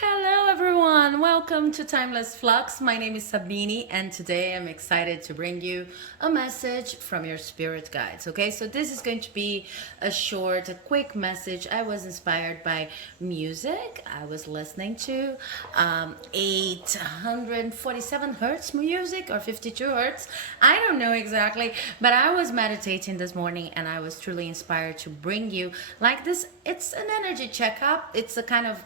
Hello everyone, welcome to Timeless Flux. My name is Sabine and today I'm excited to bring you a message from your spirit guides. Okay, so this is going to be a quick message. I was inspired by music. I was listening to 847 hertz music or 52 hertz. I don't know exactly, but I was meditating this morning and I was truly inspired to bring you like this. It's an energy checkup. It's a kind of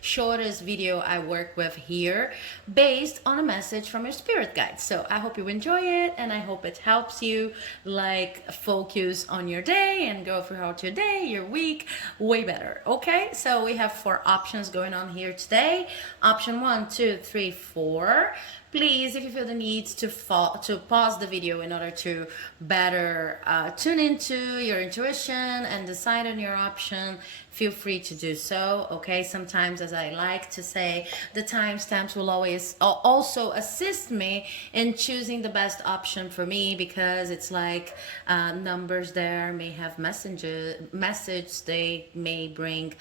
shortest video I work with here based on a message from your spirit guide. So I hope you enjoy it and I hope it helps you like focus on your day and go throughout your day, your week way better. Okay, so we have 4 options going on here today. Option 1, 2, 3, 4. Please, if you feel the need to pause the video in order to better tune into your intuition and decide on your option, feel free to do so. Okay, sometimes, as I like to say, the timestamps will always also assist me in choosing the best option for me, because it's like numbers there may have message they may bring,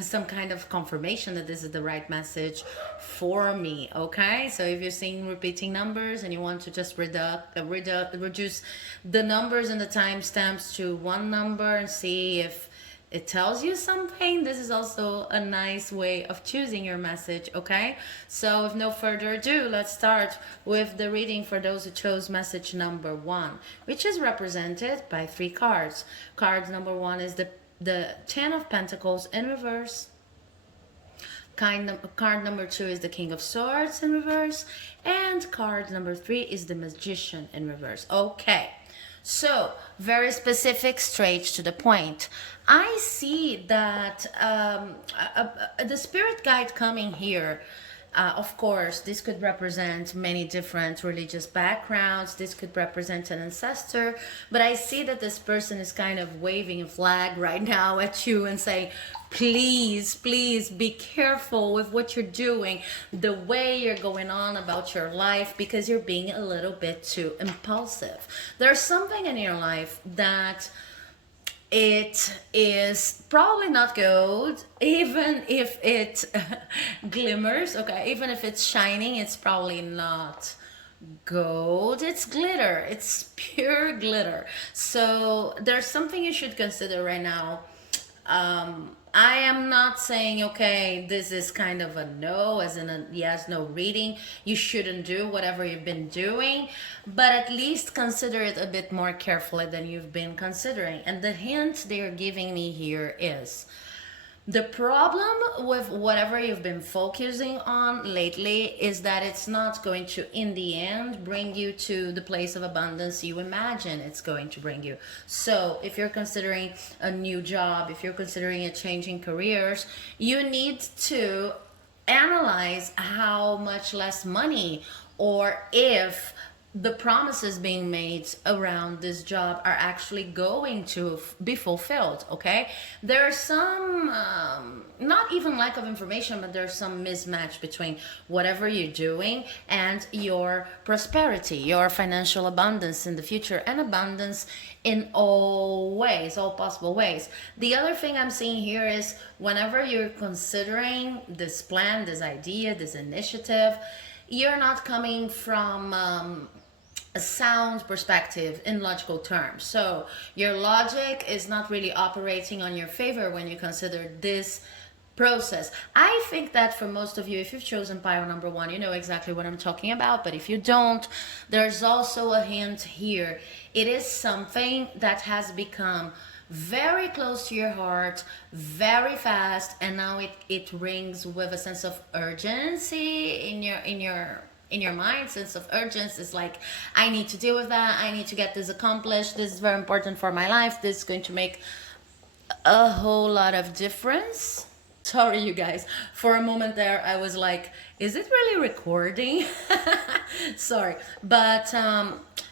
some kind of confirmation that this is the right message for me. Okay, so if you're seeing repeating numbers and you want to just reduce the numbers and the timestamps to one number and see if it tells you something, this is also a nice way of choosing your message. Okay, so with no further ado, let's start with the reading for those who chose message number 1, which is represented by 3 cards. Card number 1 is the 10 of Pentacles in reverse. Card number 2 is the King of Swords in reverse. And card number 3 is the Magician in reverse. Okay, so very specific, straight to the point. I see that the spirit guide coming here. Of course, this could represent many different religious backgrounds. This could represent an ancestor. But I see that this person is kind of waving a flag right now at you and saying, please, please be careful with what you're doing, the way you're going on about your life, because you're being a little bit too impulsive. There's something in your life that it is probably not gold, even if it glimmers. Okay, even if it's shining, it's probably not gold. It's glitter. It's pure glitter. So there's something you should consider right now. I am not saying, okay, this is kind of a no, as in a yes, no reading. You shouldn't do whatever you've been doing, but at least consider it a bit more carefully than you've been considering. And the hint they're giving me here is the problem with whatever you've been focusing on lately is that it's not going to, in the end, bring you to the place of abundance you imagine it's going to bring you. So if you're considering a new job, if you're considering a change in careers, you need to analyze how much less money, or if the promises being made around this job are actually going to be fulfilled. Okay, there's some not even lack of information, but there's some mismatch between whatever you're doing and your prosperity, your financial abundance in the future, and abundance in all ways, all possible ways. The other thing I'm seeing here is whenever you're considering this plan, this idea, this initiative, you're not coming from a sound perspective in logical terms. So your logic is not really operating on your favor when you consider this process. I think that for most of you, if you've chosen pile number 1, you know exactly what I'm talking about. But if you don't, there's also a hint here. It is something that has become very close to your heart very fast, and now it rings with a sense of urgency in your mind. Sense of urgency is like, I need to deal with that, I need to get this accomplished, this is very important for my life, this is going to make a whole lot of difference. Sorry, you guys, for a moment there I was like, is it really recording? Sorry, but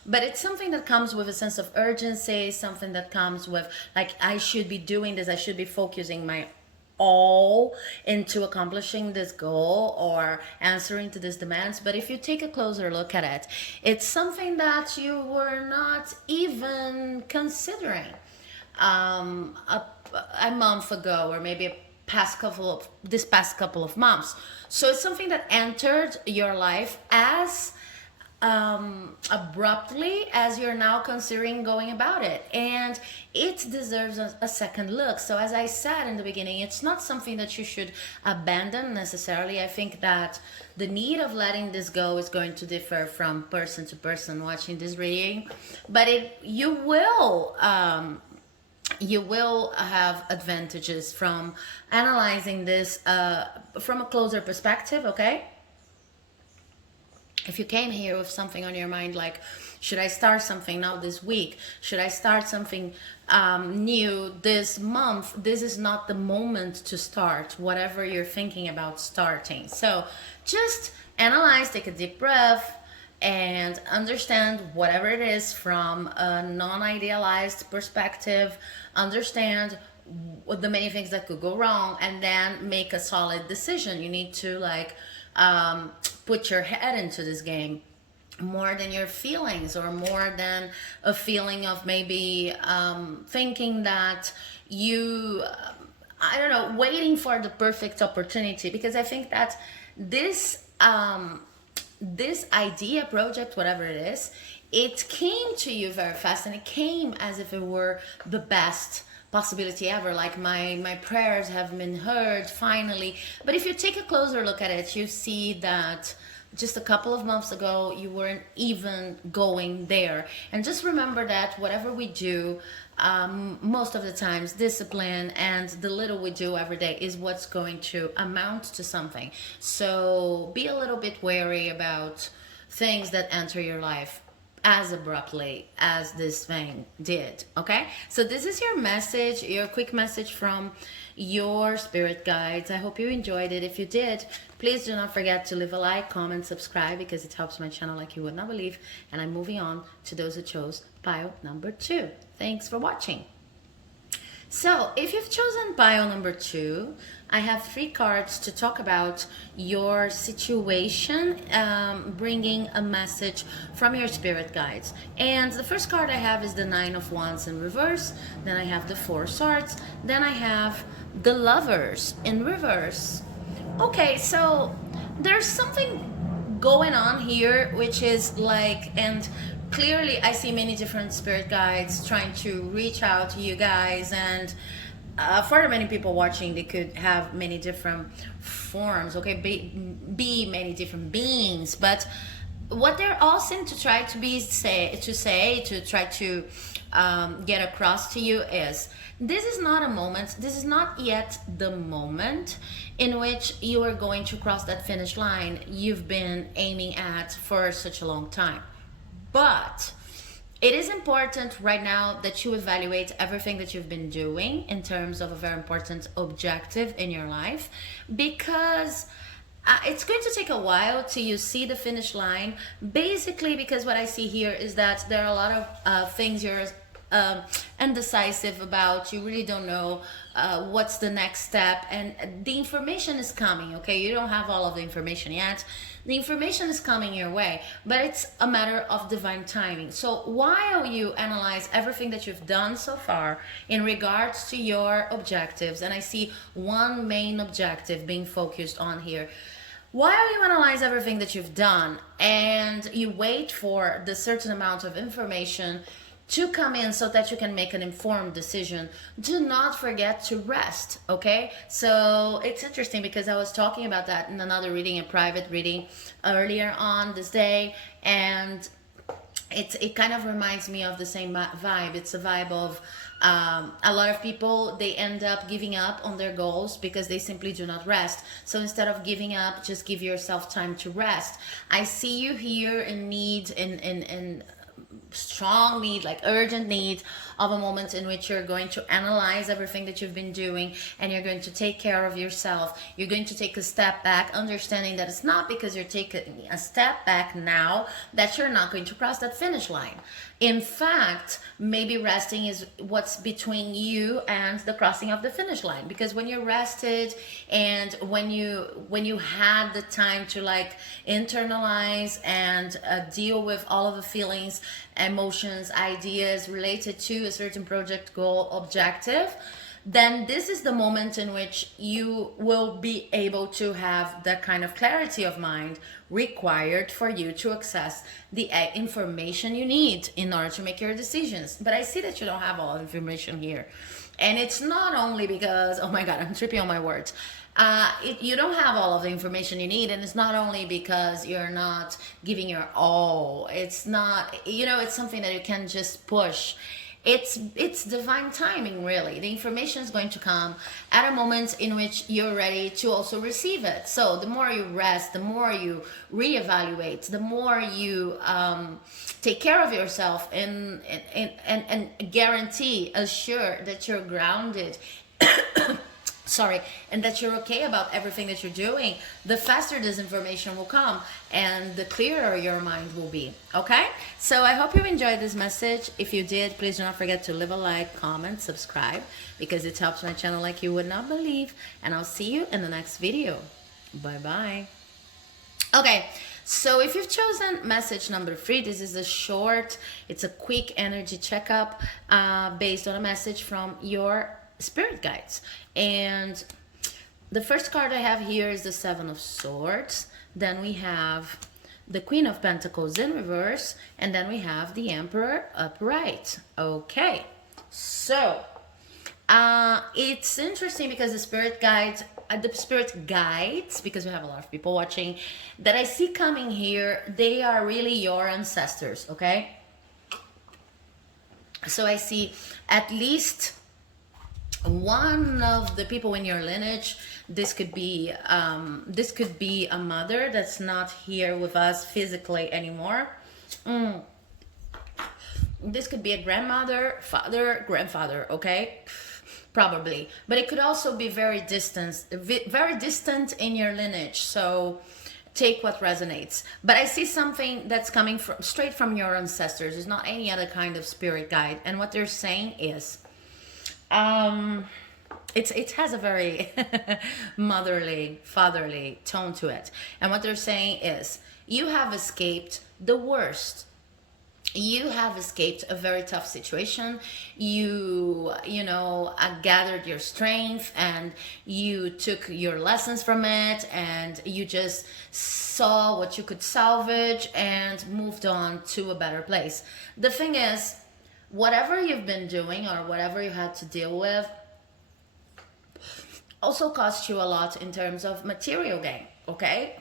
it's something that comes with a sense of urgency, something that comes with like, I should be doing this, I should be focusing my all into accomplishing this goal or answering to these demands. But if you take a closer look at it, it's something that you were not even considering a month ago, or maybe this past couple of months. So it's something that entered your life as abruptly as you're now considering going about it, and it deserves a second look. So as I said in the beginning, it's not something that you should abandon necessarily. I think that the need of letting this go is going to differ from person to person watching this reading, but you will have advantages from analyzing this from a closer perspective, okay? If you came here with something on your mind like, should I start something now this week? Should I start something new this month? This is not the moment to start whatever you're thinking about starting. So just analyze, take a deep breath, and understand whatever it is from a non-idealized perspective. Understand the many things that could go wrong, and then make a solid decision. You need to put your head into this game more than your feelings, or more than a feeling of maybe thinking that you I don't know, waiting for the perfect opportunity. Because I think that this this idea, project, whatever it is, it came to you very fast, and it came as if it were the best possibility ever, like my prayers have been heard finally. But if you take a closer look at it, you see that just a couple of months ago you weren't even going there. And just remember that whatever we do, most of the times, discipline and the little we do every day is what's going to amount to something. So be a little bit wary about things that enter your life as abruptly as this thing did, okay? So this is your message, your quick message from your spirit guides. I hope you enjoyed it. If you did, please do not forget to leave a like, comment, subscribe, because it helps my channel like you would not believe. And I'm moving on to those who chose pile number 2. Thanks for watching. So if you've chosen pile number 2, I have 3 cards to talk about your situation, bringing a message from your spirit guides. And the first card I have is the 9 of Wands in reverse. Then I have the 4 of Swords. Then I have the Lovers in reverse. Okay, so there's something going on here, which is like, and clearly I see many different spirit guides trying to reach out to you guys, and for the many people watching, they could have many different forms, okay, be many different beings, but what they're all seem to try to try to get across to you is, this is not a moment, this is not yet the moment in which you are going to cross that finish line you've been aiming at for such a long time. But it is important right now that you evaluate everything that you've been doing in terms of a very important objective in your life, because it's going to take a while till you see the finish line. Basically, because what I see here is that there are a lot of things you're indecisive about. You really don't know what's the next step, and the information is coming, okay? You don't have all of the information yet. The information is coming your way, but it's a matter of divine timing. So while you analyze everything that you've done so far in regards to your objectives, and I see one main objective being focused on here, while you analyze everything that you've done and you wait for the certain amount of information to come in so that you can make an informed decision, do not forget to rest, okay? So it's interesting because I was talking about that in another reading, a private reading earlier on this day, and it kind of reminds me of the same vibe. It's a vibe of a lot of people, they end up giving up on their goals because they simply do not rest. So instead of giving up, just give yourself time to rest. I see you here in need, in strong need, like urgent need of a moment in which you're going to analyze everything that you've been doing, and you're going to take care of yourself. You're going to take a step back, understanding that it's not because you're taking a step back now that you're not going to cross that finish line. In fact, maybe resting is what's between you and the crossing of the finish line, because when you're rested and when you had the time to like internalize and deal with all of the feelings, emotions, ideas related to a certain project, goal, objective, then this is the moment in which you will be able to have that kind of clarity of mind required for you to access the information you need in order to make your decisions. But I see that you don't have all the information here. And it's not only because, oh my God, I'm tripping on my words. You don't have all of the information you need, and it's not only because you're not giving your all. It's not, it's something that you can just push. It's divine timing, really. The information is going to come at a moment in which you're ready to also receive it. So the more you rest, the more you reevaluate, the more you take care of yourself and guarantee, assure that you're grounded sorry, and that you're okay about everything that you're doing, the faster this information will come and the clearer your mind will be. Okay, so I hope you enjoyed this message. If you did, please do not forget to leave a like, comment, subscribe, because it helps my channel like you would not believe. And I'll see you in the next video. Bye bye. Okay, so if you've chosen message number 3, this is a short, it's a quick energy checkup based on a message from your spirit guides. And the first card I have here is the 7 of Swords. Then we have the Queen of Pentacles in reverse, and then we have the Emperor upright. Okay, so it's interesting because the spirit guides, because we have a lot of people watching, that I see coming here, they are really your ancestors. Okay, so I see at least one of the people in your lineage. This could be a mother that's not here with us physically anymore. This could be a grandmother, father, grandfather. Okay, probably, but it could also be very distant in your lineage. So take what resonates. But I see something that's coming straight from your ancestors. It's not any other kind of spirit guide, and what they're saying is, it has a very motherly, fatherly tone to it. And what they're saying is, you have escaped the worst. You have escaped a very tough situation. You gathered your strength and you took your lessons from it, and you just saw what you could salvage and moved on to a better place. The thing is, whatever you've been doing or whatever you had to deal with also cost you a lot in terms of material gain. Okay,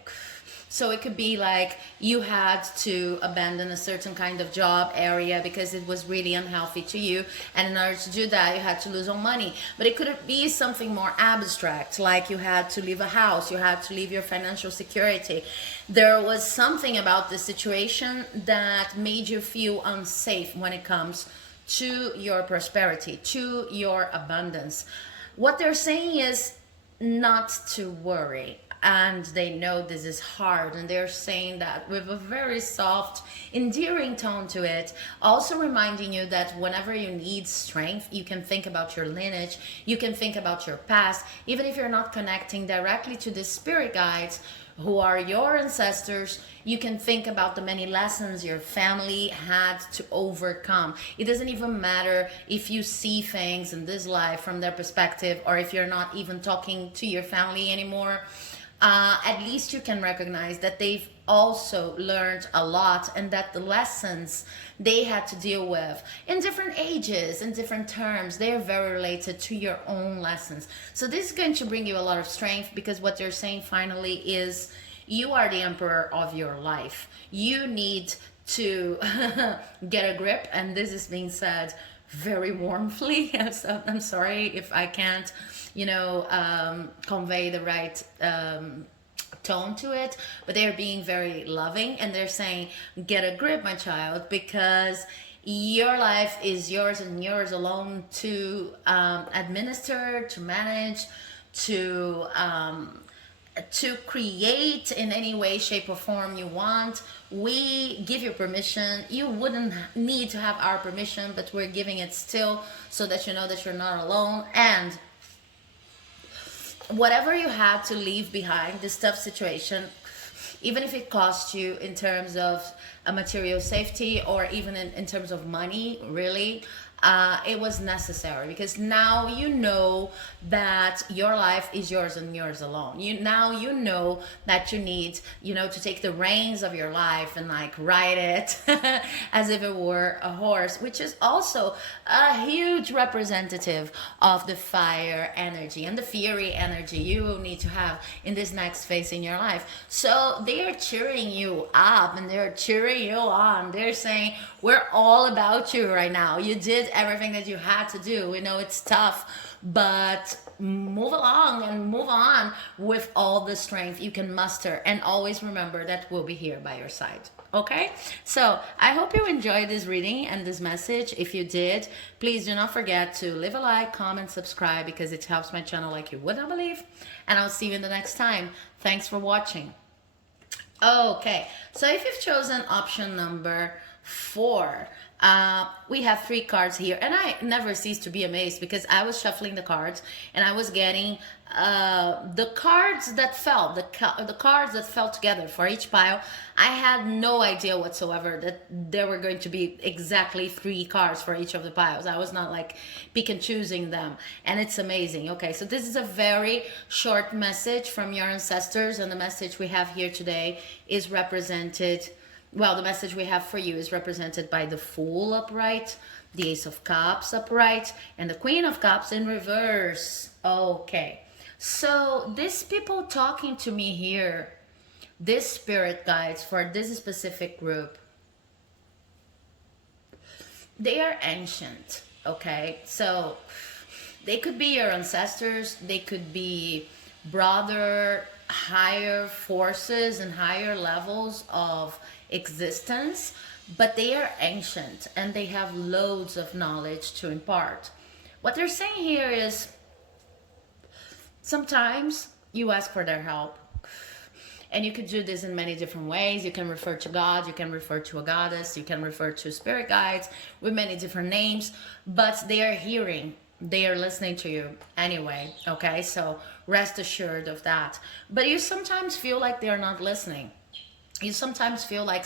so it could be like you had to abandon a certain kind of job area because it was really unhealthy to you, and in order to do that you had to lose all money. But it could be something more abstract, like you had to leave a house, you had to leave your financial security. There was something about the situation that made you feel unsafe when it comes to your prosperity, to your abundance. What they're saying is not to worry, and they know this is hard, and they're saying that with a very soft, endearing tone to it, also reminding you that whenever you need strength, you can think about your lineage, you can think about your past, even if you're not connecting directly to the spirit guides who are your ancestors. You can think about the many lessons your family had to overcome. It doesn't even matter if you see things in this life from their perspective, or if you're not even talking to your family anymore. At least you can recognize that they've also learned a lot, and that the lessons they had to deal with in different ages, in different terms, they are very related to your own lessons. So this is going to bring you a lot of strength, because what they're saying finally is, you are the emperor of your life. You need to get a grip, and this is being said very warmly. So I'm sorry if I can't convey the right tone to it, but they're being very loving, and they're saying, get a grip, my child, because your life is yours and yours alone to administer, to manage, to create in any way, shape, or form you want. We give you permission. You wouldn't need to have our permission, but we're giving it still, so that you know that you're not alone. And whatever you had to leave behind, this tough situation, even if it cost you in terms of a material safety or even in terms of money, really. It was necessary because now you know that your life is yours and yours alone. Now you know that you need, to take the reins of your life and like ride it as if it were a horse, which is also a huge representative of the fire energy and the fury energy you will need to have in this next phase in your life. So they are cheering you up and they're cheering you on. They're saying, we're all about you right now. You did everything that you had to do. We know it's tough, but move along and move on with all the strength you can muster. And always remember that we'll be here by your side. Okay? So I hope you enjoyed this reading and this message. If you did, please do not forget to leave a like, comment, subscribe, because it helps my channel like you would not believe. And I'll see you in the next time. Thanks for watching. Okay, so if you've chosen option number 4, we have 3 cards here, and I never cease to be amazed because I was shuffling the cards and I was getting the cards that fell, the cards that fell together for each pile. I had no idea whatsoever that there were going to be exactly 3 cards for each of the piles. I was not like pick and choosing them, and it's amazing. Okay, so this is a very short message from your ancestors, and the message we have here today is represented, well, the message we have for you is represented by the Fool upright, the Ace of Cups upright, and the Queen of Cups in reverse. Okay, so these people talking to me here, this spirit guides for this specific group, they are ancient, okay? So they could be your ancestors, they could be broader, higher forces and higher levels of existence, but they are ancient and they have loads of knowledge to impart. What they're saying here is sometimes you ask for their help, and you could do this in many different ways. You can refer to God, you can refer to a goddess, you can refer to spirit guides with many different names, but they are hearing, they are listening to you anyway, okay? So rest assured of that. But you sometimes feel like they're not listening. You sometimes feel like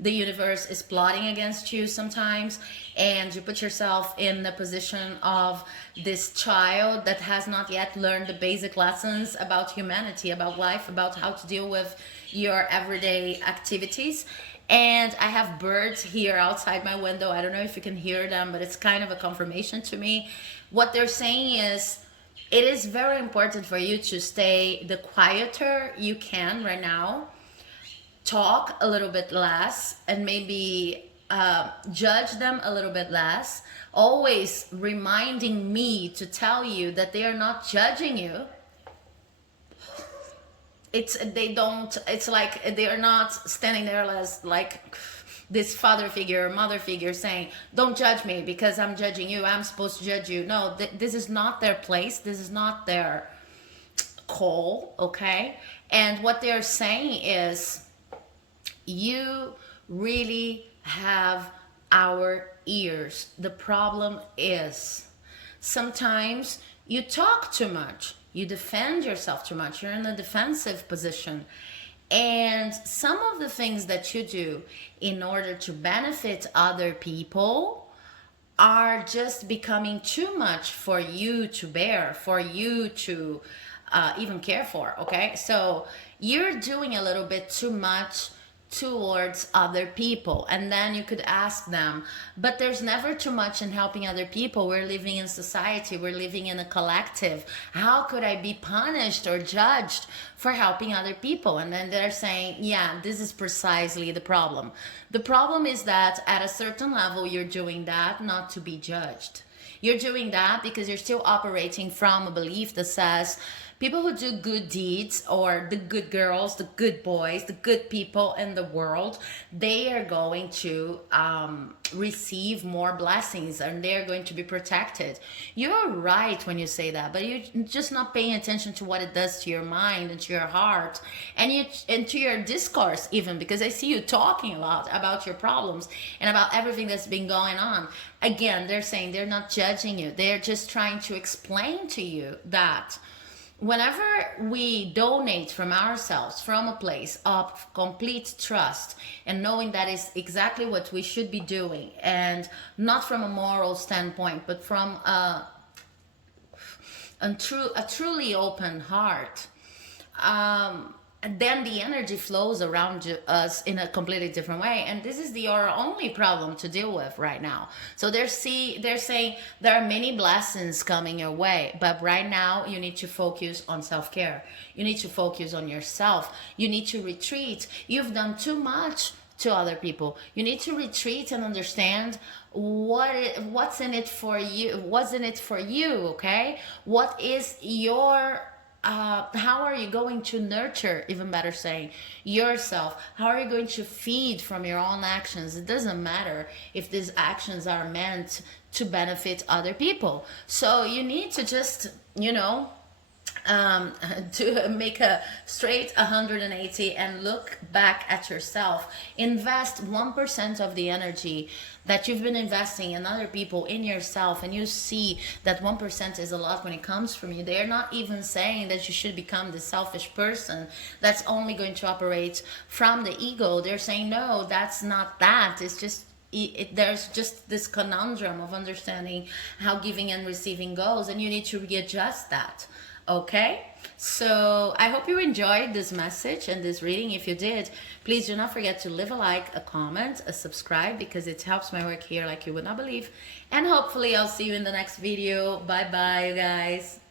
the universe is plotting against you sometimes, and you put yourself in the position of this child that has not yet learned the basic lessons about humanity, about life, about how to deal with your everyday activities. And I have birds here outside my window. I don't know if you can hear them, but it's kind of a confirmation to me. What they're saying is, it is very important for you to stay the quieter you can right now. Talk a little bit less and maybe judge them a little bit less. Always reminding me to tell you that they are not judging you. It's like they are not standing there as like this father figure or mother figure saying, don't judge me because I'm judging you, I'm supposed to judge you. No, this is not their place, this is not their call, okay? And what they're saying is, you really have our ears. The problem is sometimes you talk too much, you defend yourself too much, you're in a defensive position. And some of the things that you do in order to benefit other people are just becoming too much for you to bear, for you to even care for, okay? So you're doing a little bit too much towards other people, and then you could ask them, but there's never too much in helping other people. We're living in society, we're living in a collective. How could I be punished or judged for helping other people? And then they're saying, yeah, this is precisely the problem. The problem is that at a certain level you're doing that not to be judged. You're doing that because you're still operating from a belief that says people who do good deeds, or the good girls, the good boys, the good people in the world, they are going to receive more blessings and they're going to be protected. You're right when you say that, but you're just not paying attention to what it does to your mind and to your heart and to your discourse even, because I see you talking a lot about your problems and about everything that's been going on. Again, they're saying they're not judging you. They're just trying to explain to you that whenever we donate from ourselves, from a place of complete trust and knowing that is exactly what we should be doing, and not from a moral standpoint, but from a truly open heart, then the energy flows around us in a completely different way, and this is our only problem to deal with right now. So they're saying there are many blessings coming your way, but right now you need to focus on self-care. You need to focus on yourself. You need to retreat. You've done too much to other people. You need to retreat and understand what's in it for you. What's in it for you? Okay, what is your how are you going to nurture, even better saying, yourself? How are you going to feed from your own actions? It doesn't matter if these actions are meant to benefit other people. So you need to just, to make a straight 180 and look back at yourself. Invest 1% of the energy that you've been investing in other people in yourself, and you see that 1% is a lot when it comes from you. They're not even saying that you should become the selfish person that's only going to operate from the ego. They're saying, no, that's not that. It's just there's just this conundrum of understanding how giving and receiving goes, and you need to readjust that. Okay, so I hope you enjoyed this message and this reading. If you did, please do not forget to leave a like, a comment, a subscribe, because it helps my work here like you would not believe. And hopefully I'll see you in the next video. Bye bye, you guys.